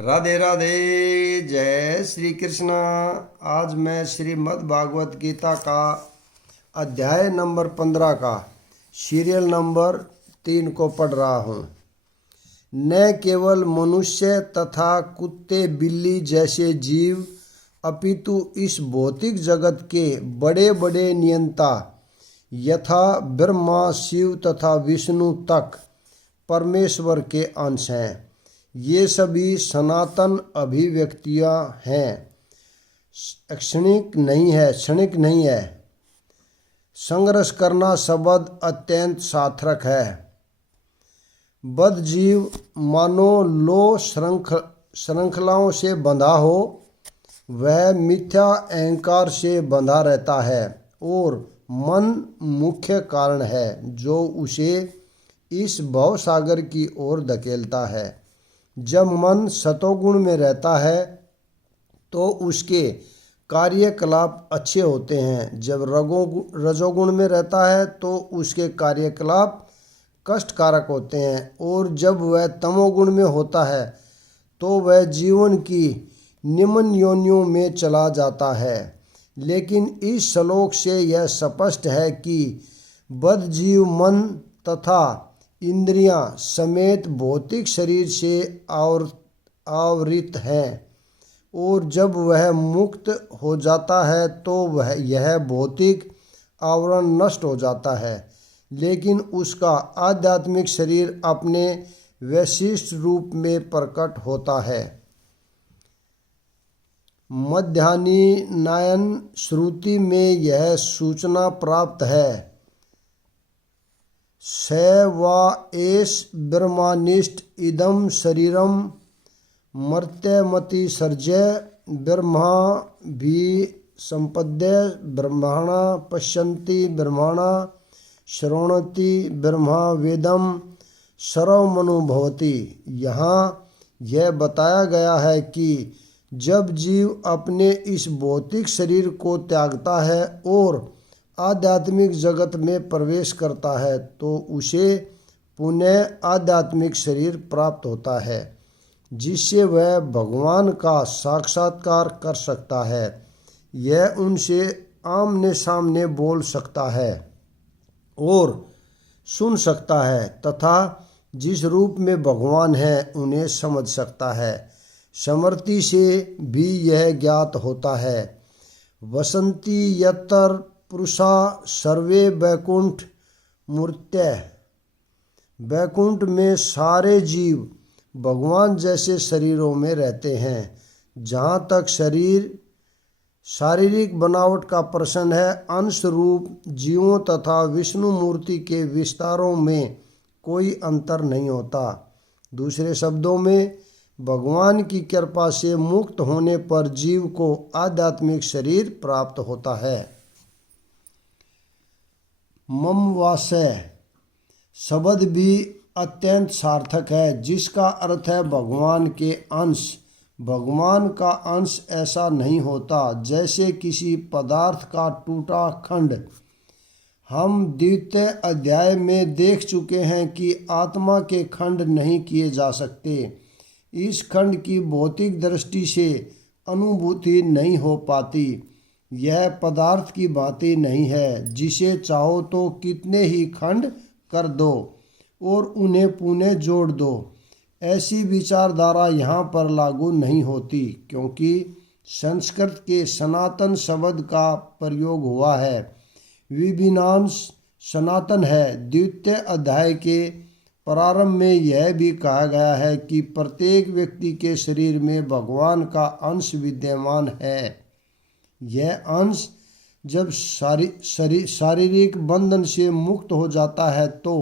राधे राधे। जय श्री कृष्णा। आज मैं श्रीमद् भागवत गीता का अध्याय नंबर 15 का सीरियल नंबर 3 को पढ़ रहा हूँ। न केवल मनुष्य तथा कुत्ते बिल्ली जैसे जीव अपितु इस भौतिक जगत के बड़े बड़े नियंता यथा ब्रह्मा शिव तथा विष्णु तक परमेश्वर के अंश हैं। ये सभी सनातन अभिव्यक्तियाँ हैं, क्षणिक नहीं है। संघर्ष करना शब्द अत्यंत सार्थक है। बद्ध जीव मानो लो श्रृंखलाओं से बंधा हो, वह मिथ्या अहंकार से बंधा रहता है और मन मुख्य कारण है जो उसे इस भवसागर की ओर धकेलता है। जब मन सतोगुण में रहता है तो उसके कार्यकलाप अच्छे होते हैं। जब रजोगुण में रहता है तो उसके कार्यकलाप कष्टकारक होते हैं और जब वह तमोगुण में होता है तो वह जीवन की निम्न योनियों में चला जाता है। लेकिन इस श्लोक से यह स्पष्ट है कि बद्ध जीव मन तथा इंद्रियां समेत भौतिक शरीर से आवृत हैं और जब वह मुक्त हो जाता है तो यह भौतिक आवरण नष्ट हो जाता है, लेकिन उसका आध्यात्मिक शरीर अपने विशिष्ट रूप में प्रकट होता है। मध्याह्नायन श्रुति में यह सूचना प्राप्त है। स वा एष ब्रह्मानिष्ट इदं शरीरम मर्त्यमति सर्जय ब्रह्मा भी संपद्य ब्रह्मणा पश्यन्ति ब्रह्मणा श्रृणोति ब्रह्मा वेदम सर्वमनुभवति। यहाँ यह बताया गया है कि जब जीव अपने इस भौतिक शरीर को त्यागता है और आध्यात्मिक जगत में प्रवेश करता है तो उसे पुनः आध्यात्मिक शरीर प्राप्त होता है जिससे वह भगवान का साक्षात्कार कर सकता है। यह उनसे आमने सामने बोल सकता है और सुन सकता है तथा जिस रूप में भगवान है उन्हें समझ सकता है। स्मृति से भी यह ज्ञात होता है। वसंती यत्र पुरुषा सर्वे वैकुंठ मूर्त्य। वैकुंठ में सारे जीव भगवान जैसे शरीरों में रहते हैं। जहाँ तक शारीरिक बनावट का प्रश्न है, अंश रूप जीवों तथा विष्णु मूर्ति के विस्तारों में कोई अंतर नहीं होता। दूसरे शब्दों में, भगवान की कृपा से मुक्त होने पर जीव को आध्यात्मिक शरीर प्राप्त होता है। ममवासय शब्द भी अत्यंत सार्थक है, जिसका अर्थ है भगवान के अंश। भगवान का अंश ऐसा नहीं होता जैसे किसी पदार्थ का टूटा खंड। हम द्वितीय अध्याय में देख चुके हैं कि आत्मा के खंड नहीं किए जा सकते। इस खंड की भौतिक दृष्टि से अनुभूति नहीं हो पाती। यह पदार्थ की भांति नहीं है जिसे चाहो तो कितने ही खंड कर दो और उन्हें पुनः जोड़ दो। ऐसी विचारधारा यहाँ पर लागू नहीं होती क्योंकि संस्कृत के सनातन शब्द का प्रयोग हुआ है। विभिन्नांश सनातन है। द्वितीय अध्याय के प्रारंभ में यह भी कहा गया है कि प्रत्येक व्यक्ति के शरीर में भगवान का अंश विद्यमान है। यह अंश जब शारीरिक बंधन से मुक्त हो जाता है तो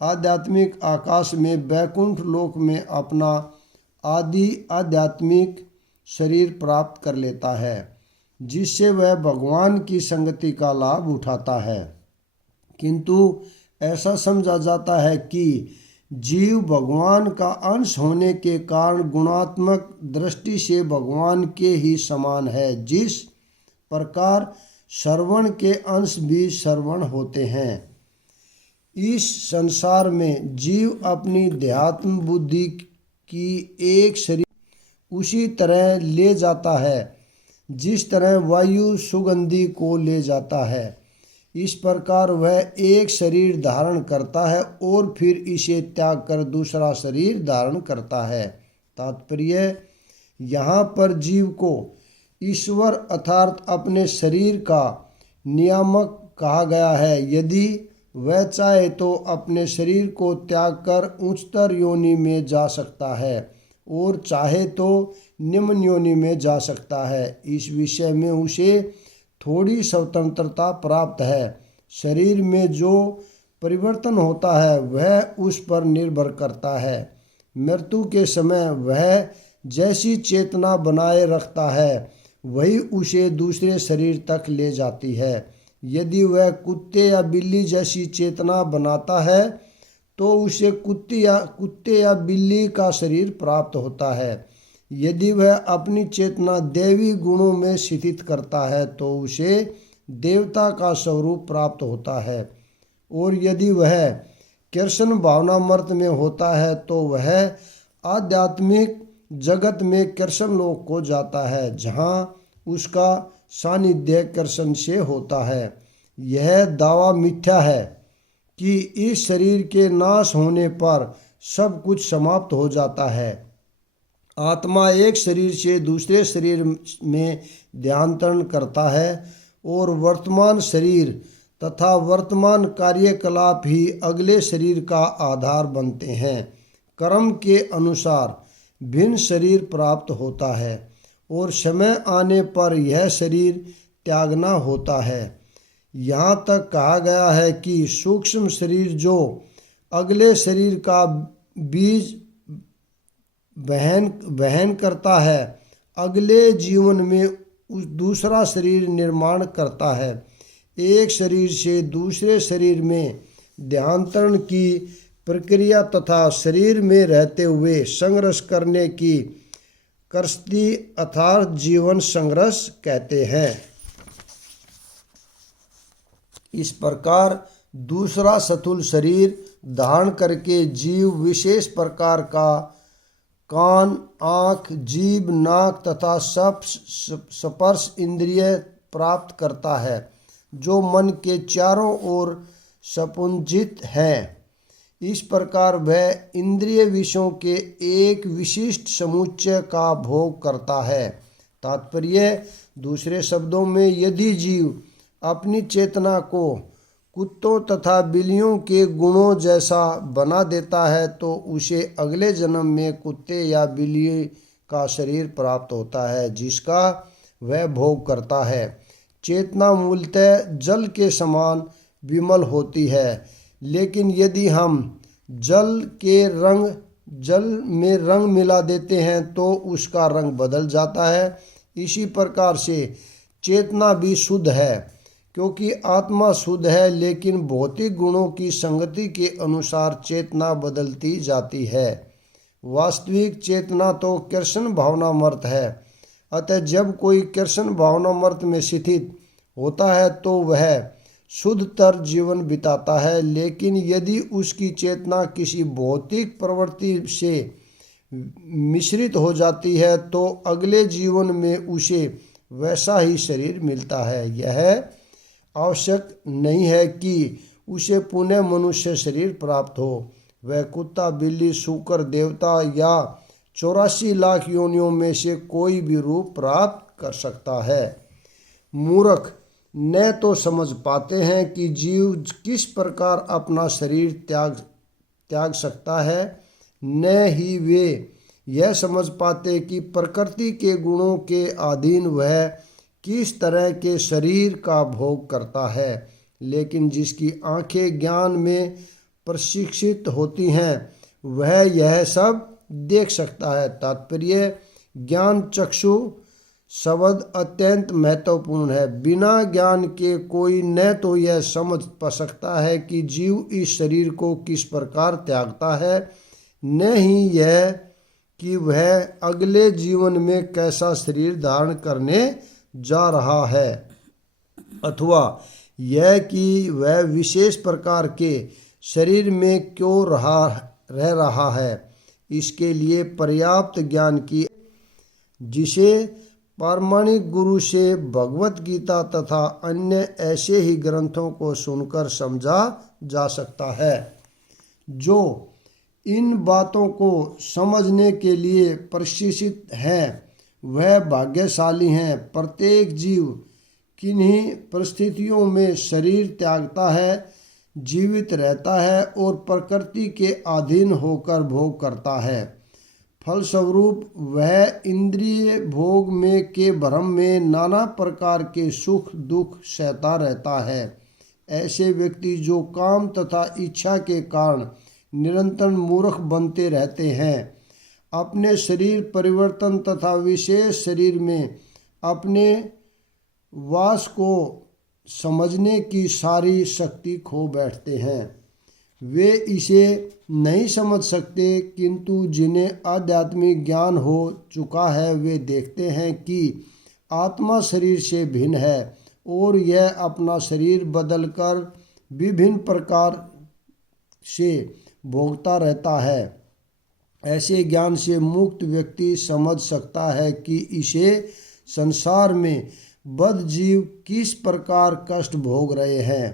आध्यात्मिक आकाश में वैकुंठ लोक में अपना आदि आध्यात्मिक शरीर प्राप्त कर लेता है, जिससे वह भगवान की संगति का लाभ उठाता है। किंतु ऐसा समझा जाता है कि जीव भगवान का अंश होने के कारण गुणात्मक दृष्टि से भगवान के ही समान है। जिस प्रकार श्रवण के अंश भी श्रवण होते हैं। इस संसार में जीव अपनी देहात्म बुद्धि की एक शरीर उसी तरह ले जाता है जिस तरह वायु सुगंधि को ले जाता है। इस प्रकार वह एक शरीर धारण करता है और फिर इसे त्याग कर दूसरा शरीर धारण करता है। तात्पर्य, यहाँ पर जीव को ईश्वर अर्थात अपने शरीर का नियामक कहा गया है। यदि वह चाहे तो अपने शरीर को त्याग कर उच्चतर योनि में जा सकता है और चाहे तो निम्न योनि में जा सकता है। इस विषय में उसे थोड़ी स्वतंत्रता प्राप्त है। शरीर में जो परिवर्तन होता है वह उस पर निर्भर करता है। मृत्यु के समय वह जैसी चेतना बनाए रखता है वही उसे दूसरे शरीर तक ले जाती है। यदि वह कुत्ते या बिल्ली जैसी चेतना बनाता है तो उसे कुत्ते या बिल्ली का शरीर प्राप्त होता है। यदि वह अपनी चेतना दैवी गुणों में स्थित करता है तो उसे देवता का स्वरूप प्राप्त होता है। और यदि वह कृष्ण भावनामृत में होता है तो वह आध्यात्मिक जगत में कृष्ण लोक को जाता है जहाँ उसका सानिध्य कृष्ण से होता है। यह दावा मिथ्या है कि इस शरीर के नाश होने पर सब कुछ समाप्त हो जाता है। आत्मा एक शरीर से दूसरे शरीर में ध्यानांतरण करता है और वर्तमान शरीर तथा वर्तमान कार्यकलाप ही अगले शरीर का आधार बनते हैं। कर्म के अनुसार भिन्न शरीर प्राप्त होता है और समय आने पर यह शरीर त्यागना होता है। यहाँ तक कहा गया है कि सूक्ष्म शरीर जो अगले शरीर का बीज वहन करता है अगले जीवन में उस दूसरा शरीर निर्माण करता है। एक शरीर से दूसरे शरीर में देहांतरण की प्रक्रिया तथा शरीर में रहते हुए संघर्ष करने की कृष्टि अर्थात जीवन संघर्ष कहते हैं। इस प्रकार दूसरा स्थूल शरीर धारण करके जीव विशेष प्रकार का कान, आँख, जीभ, नाक तथा स्पर्श इंद्रिय प्राप्त करता है जो मन के चारों ओर सपुंजित हैं। इस प्रकार वह इंद्रिय विषयों के एक विशिष्ट समुच्चय का भोग करता है। तात्पर्य, दूसरे शब्दों में, यदि जीव अपनी चेतना को कुत्तों तथा बिल्लियों के गुणों जैसा बना देता है तो उसे अगले जन्म में कुत्ते या बिल्ली का शरीर प्राप्त होता है जिसका वह भोग करता है। चेतना मूलतः जल के समान विमल होती है, लेकिन यदि हम जल में रंग मिला देते हैं तो उसका रंग बदल जाता है। इसी प्रकार से चेतना भी शुद्ध है क्योंकि आत्मा शुद्ध है, लेकिन भौतिक गुणों की संगति के अनुसार चेतना बदलती जाती है। वास्तविक चेतना तो कृष्ण भावनामृत है। अतः जब कोई कृष्ण भावनामृत में स्थित होता है तो वह शुद्धतर जीवन बिताता है, लेकिन यदि उसकी चेतना किसी भौतिक प्रवृत्ति से मिश्रित हो जाती है तो अगले जीवन में उसे वैसा ही शरीर मिलता है। यह आवश्यक नहीं है कि उसे पुनः मनुष्य शरीर प्राप्त हो। वह कुत्ता, बिल्ली, सूकर, देवता या 84 लाख योनियों में से कोई भी रूप प्राप्त कर सकता है। मूर्ख न तो समझ पाते हैं कि जीव किस प्रकार अपना शरीर त्याग सकता है, न ही वे यह समझ पाते कि प्रकृति के गुणों के अधीन वह किस तरह के शरीर का भोग करता है। लेकिन जिसकी आंखें ज्ञान में प्रशिक्षित होती हैं वह यह सब देख सकता है। तात्पर्य, ज्ञान चक्षु शब्द अत्यंत महत्वपूर्ण है। बिना ज्ञान के कोई न तो यह समझ पा सकता है कि जीव इस शरीर को किस प्रकार त्यागता है, न ही यह कि वह अगले जीवन में कैसा शरीर धारण करने जा रहा है, अथवा यह कि वह विशेष प्रकार के शरीर में क्यों रह रहा है। इसके लिए पर्याप्त ज्ञान की जिसे प्रामाणिक गुरु से भगवत गीता तथा अन्य ऐसे ही ग्रंथों को सुनकर समझा जा सकता है। जो इन बातों को समझने के लिए प्रशिक्षित हैं वह भाग्यशाली हैं। प्रत्येक जीव किन्हीं परिस्थितियों में शरीर त्यागता है, जीवित रहता है और प्रकृति के अधीन होकर भोग करता है। फलस्वरूप वह इंद्रिय भोग में के भ्रम में नाना प्रकार के सुख दुख सहता रहता है। ऐसे व्यक्ति जो काम तथा इच्छा के कारण निरंतर मूर्ख बनते रहते हैं, अपने शरीर परिवर्तन तथा विशेष शरीर में अपने वास को समझने की सारी शक्ति खो बैठते हैं। वे इसे नहीं समझ सकते, किंतु जिन्हें आध्यात्मिक ज्ञान हो चुका है वे देखते हैं कि आत्मा शरीर से भिन्न है और यह अपना शरीर बदलकर विभिन्न प्रकार से भोगता रहता है। ऐसे ज्ञान से मुक्त व्यक्ति समझ सकता है कि इसे संसार में बद्ध जीव किस प्रकार कष्ट भोग रहे हैं।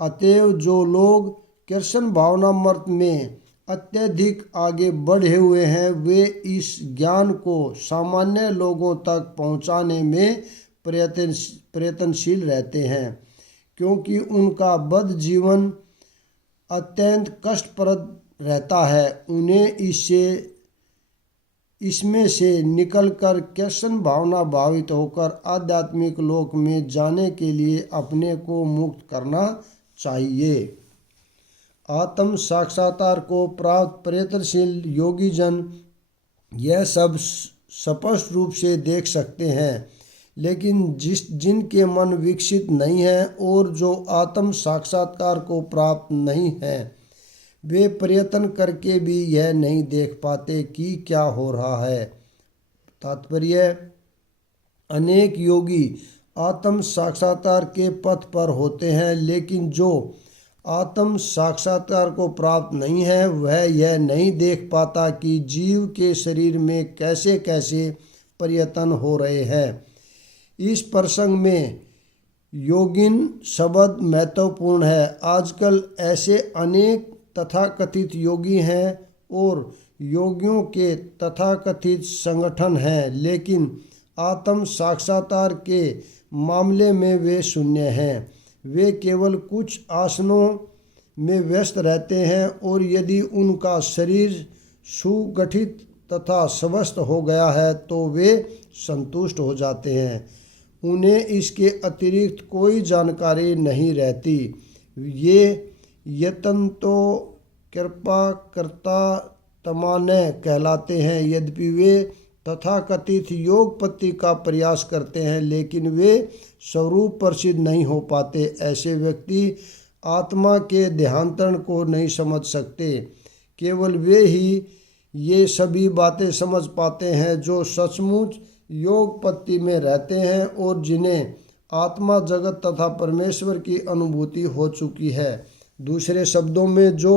अतएव जो लोग कृष्ण भावनामृत में अत्यधिक आगे बढ़े हुए हैं वे इस ज्ञान को सामान्य लोगों तक पहुंचाने में प्रयत्नशील रहते हैं, क्योंकि उनका बद्ध जीवन अत्यंत कष्टप्रद रहता है। उन्हें इसमें से निकलकर कृष्ण भावना भावित होकर आध्यात्मिक लोक में जाने के लिए अपने को मुक्त करना चाहिए। आत्म साक्षात्कार को प्राप्त प्रयत्नशील योगी जन यह सब स्पष्ट रूप से देख सकते हैं, लेकिन जिनके मन विकसित नहीं है और जो आत्म साक्षात्कार को प्राप्त नहीं है वे प्रयत्न करके भी यह नहीं देख पाते कि क्या हो रहा है। तात्पर्य, अनेक योगी आत्म साक्षात्कार के पथ पर होते हैं, लेकिन जो आत्म साक्षात्कार को प्राप्त नहीं है वह यह नहीं देख पाता कि जीव के शरीर में कैसे कैसे प्रयत्न हो रहे हैं। इस प्रसंग में योगिन शब्द महत्वपूर्ण है। आजकल ऐसे अनेक तथाकथित योगी हैं और योगियों के तथाकथित संगठन हैं, लेकिन आत्म साक्षात्कार के मामले में वे शून्य हैं। वे केवल कुछ आसनों में व्यस्त रहते हैं और यदि उनका शरीर सुगठित तथा स्वस्थ हो गया है तो वे संतुष्ट हो जाते हैं। उन्हें इसके अतिरिक्त कोई जानकारी नहीं रहती। ये यतन तो कृपा कर्ता तमाने कहलाते हैं। यद्यपि वे तथाकथित योगपति का प्रयास करते हैं, लेकिन वे स्वरूप प्रसिद्ध नहीं हो पाते। ऐसे व्यक्ति आत्मा के देहांतरण को नहीं समझ सकते। केवल वे ही ये सभी बातें समझ पाते हैं जो सचमुच योगपत्ति में रहते हैं और जिन्हें आत्मा जगत तथा परमेश्वर की अनुभूति हो चुकी है। दूसरे शब्दों में जो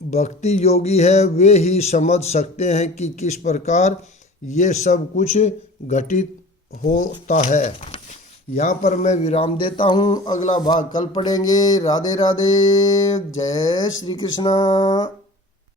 भक्ति योगी है वे ही समझ सकते हैं कि किस प्रकार ये सब कुछ घटित होता है। यहाँ पर मैं विराम देता हूँ। अगला भाग कल पढ़ेंगे। राधे राधे। जय श्री कृष्णा।